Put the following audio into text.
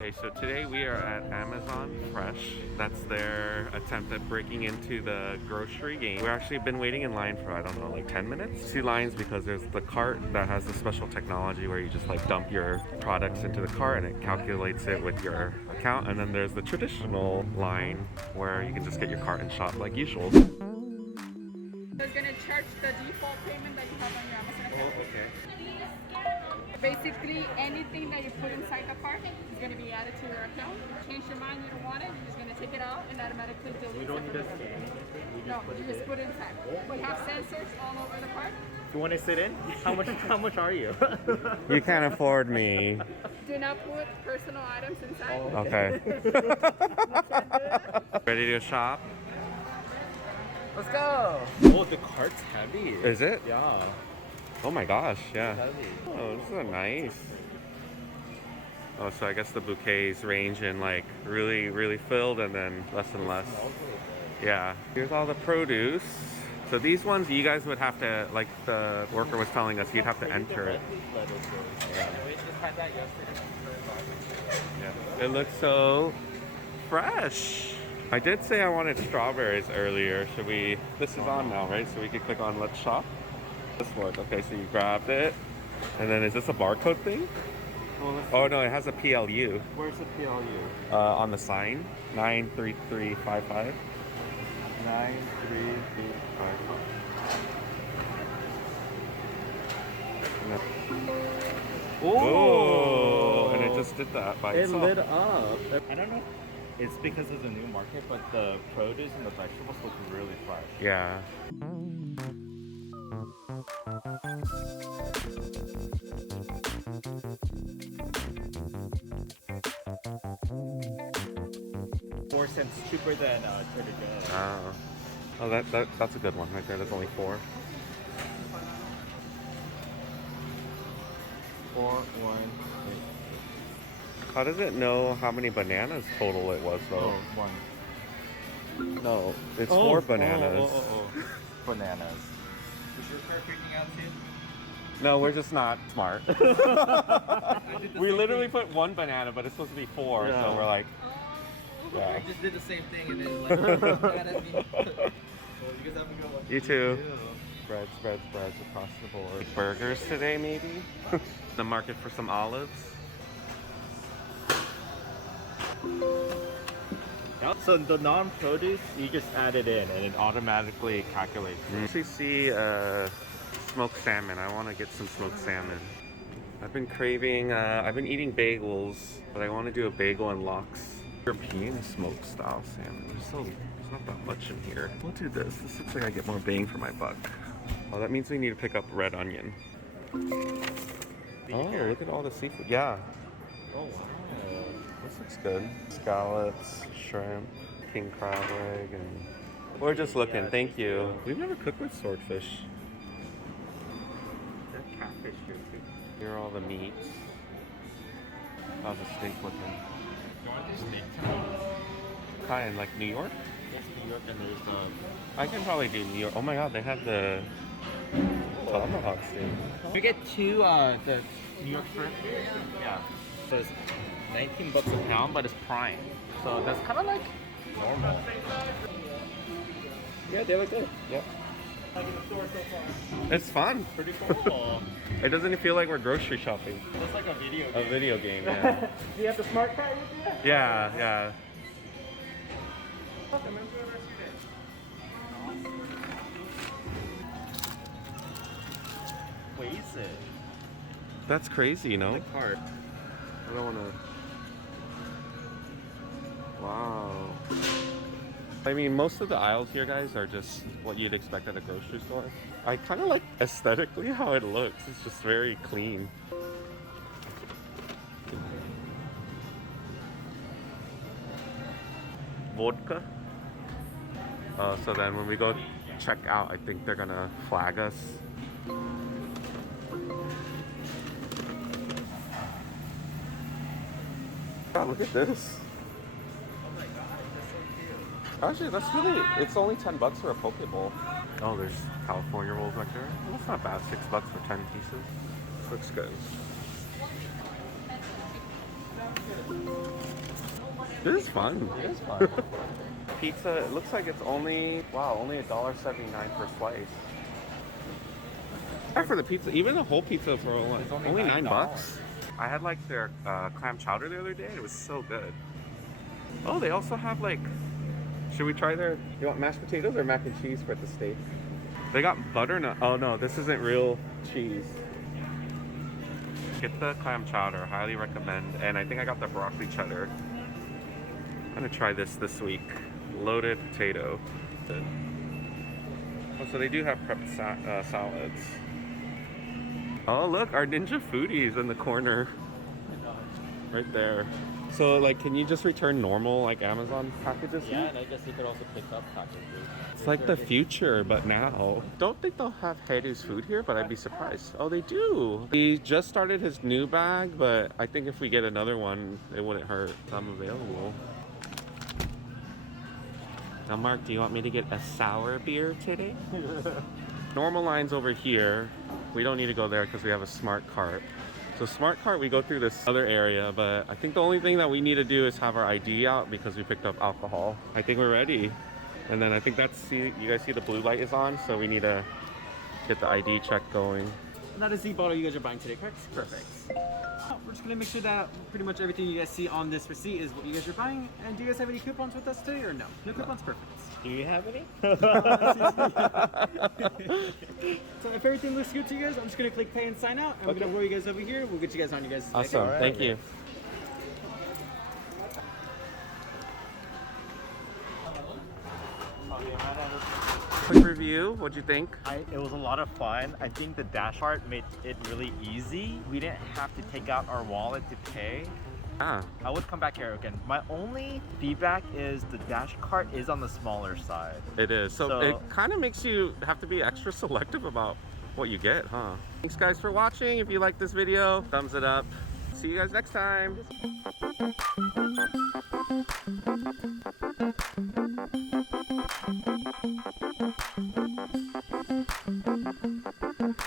Okay, so today we are at Amazon Fresh. That's their attempt at breaking into the grocery game. We've actually been waiting in line for, I don't know, like 10 minutes. 2 lines because there's the cart that has the special technology where you just like dump your products into the cart and it calculates it with your account. And then there's the traditional line where you can just get your cart and shop like usual. So it's going to charge the default payment that you have on your Amazon account. Oh, okay. Basically, anything that you put inside the cart is going to be added to your account. Change your mind, you don't want it, you're just going to take it out and automatically delete it. We don't need to scan anything. No, you just put it inside. We have sensors all over the cart. You want to sit in? How much are you? You can't afford me. Do not put personal items inside. Oh. Okay. Ready to shop? Let's go. Oh, the cart's heavy. Is it? Yeah. Oh my gosh, yeah. It's heavy. Oh, this is nice. Oh, so I guess the bouquets range in like really filled and then less and less. Yeah. Here's all the produce. So these ones you guys would have to, like the worker was telling us, you'd have to enter it. Yeah. We just had that yesterday. Yeah. It looks so fresh. I did say I wanted strawberries earlier. Should we? This is on now, right? So we could click on Let's Shop. This work. Okay, so you grabbed it, and then is this a barcode thing? Well, Oh no, it has a PLU. where's the PLU? On the sign, 93355. 93355. Oh, and it just did that by It itself. lit up. I don't know. It's because it's a new market, but the produce and the vegetables look really fresh. Yeah. $0.04 cheaper than Trader Joe's. Oh, that's a good one right there. There's only 4. 4, 1, 8. How does it know how many bananas total it was though? Oh, 1. No, it's 4 bananas. Bananas. Is your car freaking out too? No, we're just not smart. We literally put 1 banana, but it's supposed to be 4, Yeah. so we're like, yeah. I just did the same thing and then like, mad at me. Well, you guys have a good one. You too. Breads across the board. Burgers today, maybe? The market for some olives. So the non-produce, you just add it in and it automatically calculates. I actually see smoked salmon. I want to get some smoked salmon. I've been craving, I've been eating bagels, but I want to do a bagel and lox. European smoked style salmon. There's not that much in here. We'll do this. This looks like I get more bang for my buck. Oh, that means we need to pick up red onion. Oh, look at all the seafood. Yeah. Oh wow. This looks good. Scallops, shrimp, king crab leg, and we're just looking. Yeah, Thank you. We've never cooked with swordfish. There's catfish here too. Here are all the meats. How's the steak looking? You want this steak tonight? Kind like New York? There's New York and there's I can probably do New York. Oh my god, they have the tomahawk steak. You get 2 the New York strip. Yeah. So it's $19 a pound, but it's prime. So that's kind of like normal. Yeah, they look good. Yep. Like in the store so far. It's fun. Pretty cool. It doesn't feel like we're grocery shopping. Looks like a video A game. video game, yeah. Do you have the smart card with you? Yeah, yeah. Wait, is it? That's crazy, you know? The cart. I don't wanna. Wow. I mean, most of the aisles here, guys, are just what you'd expect at a grocery store. I kind of like aesthetically how it looks. It's just very clean. Vodka. So then when we go check out, I think they're gonna flag us. God, look at this. Actually, that's really, it's only $10 for a poke bowl. Oh, there's California rolls back there. Well, that's not bad, $6 for 10 pieces. Looks good. This is fun. It is fun. Pizza, it looks like it's only, wow, only $1.79 per slice. For the pizza, even the whole pizza for only $9. I had like their clam chowder the other day. It was so good. Oh, they also have like, should we try their, you want mashed potatoes or mac and cheese for the steak? They got butternut. Oh no, this isn't real cheese. Get the clam chowder, highly recommend. And I think I got the broccoli cheddar. I'm gonna try this week. Loaded potato. Oh, so they do have prepped salads. Oh look, our ninja foodie's in the corner. Right there. So like, can you just return normal like Amazon packages here? Yeah, and I guess you could also pick up packages. It's like the future, but now. Don't think they'll have Heidi's food here, but I'd be surprised. Oh, they do. He just started his new bag, but I think if we get another one, it wouldn't hurt. I'm available. Now, Mark, do you want me to get a sour beer today? Normal line's over here. We don't need to go there because we have a smart cart. So smart cart, we go through this other area, but I think the only thing that we need to do is have our ID out because we picked up alcohol. I think we're ready. And then I think that's, you guys see the blue light is on, so we need to get the ID check going. That is the bottle you guys are buying today, correct? Perfect. We're just gonna make sure that pretty much everything you guys see on this receipt is what you guys are buying. And do you guys have any coupons with us today or no? No coupons, perfect. Do you have any? So if everything looks good to you guys, I'm just gonna click pay and sign out, and we're gonna roll you guys over here. We'll get you guys on your guys' Awesome, Alright. thank you. Quick review, what'd you think? It was a lot of fun. I think the dash cart made it really easy. We didn't have to take out our wallet to pay. Ah, I would come back here again. My only feedback is the dash cart is on the smaller side. it is. So So- it kind of makes you have to be extra selective about what you get, huh? Thanks guys for watching. If you like this video, thumbs it up. See you guys next time.